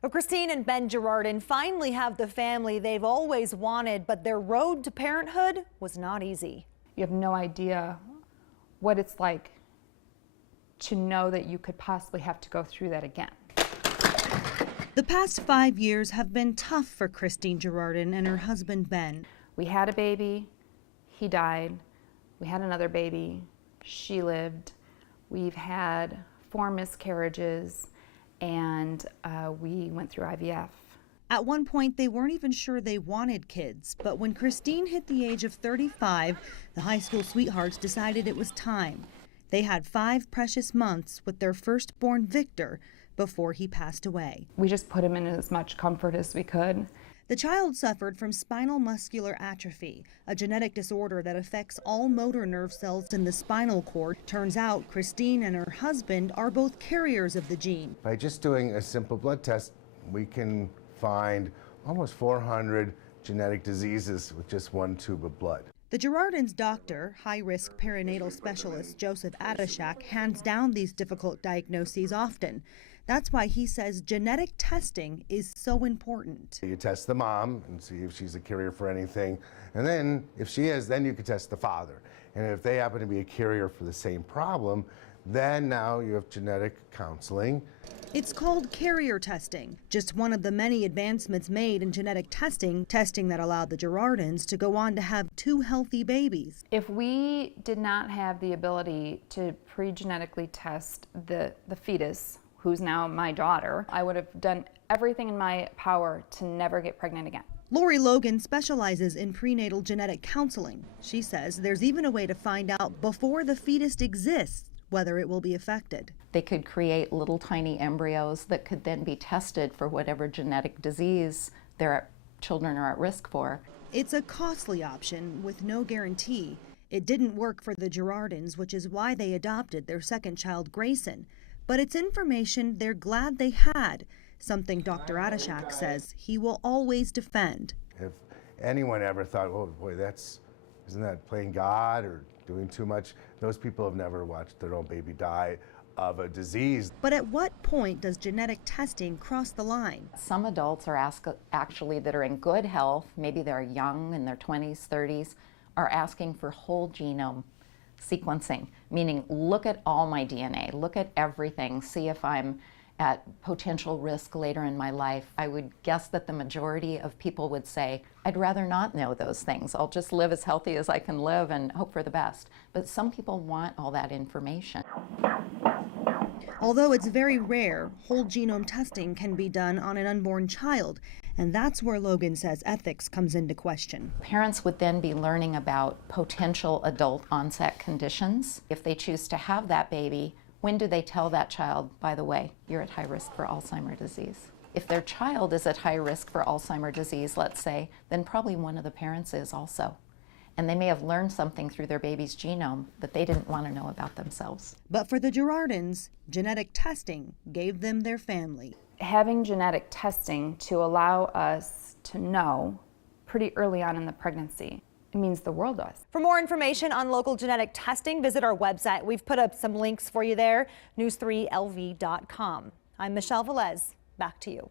Well, Christine and Ben Girardin finally have the family they've always wanted, but their road to parenthood was not easy. You have no idea what it's like to know that you could possibly have to go through that again. The past 5 years have been tough for Christine Girardin and her husband Ben. We had a baby, he died. We had another baby, she lived. We've had 4 miscarriages, and we went through IVF. At one point, they weren't even sure they wanted kids, but when Christine hit the age of 35, the high school sweethearts decided it was time. They had 5 precious months with their firstborn Victor before he passed away. We just put him in as much comfort as we could. The child suffered from spinal muscular atrophy, a genetic disorder that affects all motor nerve cells in the spinal cord. Turns out Christine and her husband are both carriers of the gene. By just doing a simple blood test, we can find almost 400 genetic diseases with just 1 tube of blood. The Girardins' doctor, high-risk perinatal specialist Joseph Adashak, hands down these difficult diagnoses often. That's why he says genetic testing is so important. You test the mom and see if she's a carrier for anything, and then if she is, then you can test the father. And if they happen to be a carrier for the same problem, then now you have genetic counseling. It's called carrier testing, just one of the many advancements made in genetic testing that allowed the Girardins to go on to have 2 healthy babies. If we did not have the ability to pre-genetically test the fetus, who's now my daughter, I would have done everything in my power to never get pregnant again. Lori Logan specializes in prenatal genetic counseling. She says there's even a way to find out before the fetus exists whether it will be affected. They could create little tiny embryos that could then be tested for whatever genetic disease their children are at risk for. It's a costly option with no guarantee. It didn't work for the Girardins, which is why they adopted their second child, Grayson. But it's information they're glad they had, something Dr. Adashak says he will always defend. If anyone ever thought, oh boy, isn't that playing God or doing too much? Those people have never watched their own baby die of a disease. But at what point does genetic testing cross the line? Some adults are actually that are in good health, maybe they're young in their 20s, 30s, are asking for whole genome sequencing, meaning look at all my DNA, look at everything, see if I'm at potential risk later in my life. I would guess that the majority of people would say, I'd rather not know those things. I'll just live as healthy as I can live and hope for the best. But some people want all that information. Although it's very rare, whole genome testing can be done on an unborn child, and that's where Logan says ethics comes into question. Parents would then be learning about potential adult onset conditions. If they choose to have that baby, when do they tell that child, by the way, you're at high risk for Alzheimer's disease? If their child is at high risk for Alzheimer's disease, let's say, then probably one of the parents is also. And they may have learned something through their baby's genome that they didn't want to know about themselves. But for the Girardins, genetic testing gave them their family. Having genetic testing to allow us to know pretty early on in the pregnancy, it means the world to us. For more information on local genetic testing, visit our website. We've put up some links for you there, news3lv.com. I'm Michelle Velez. Back to you.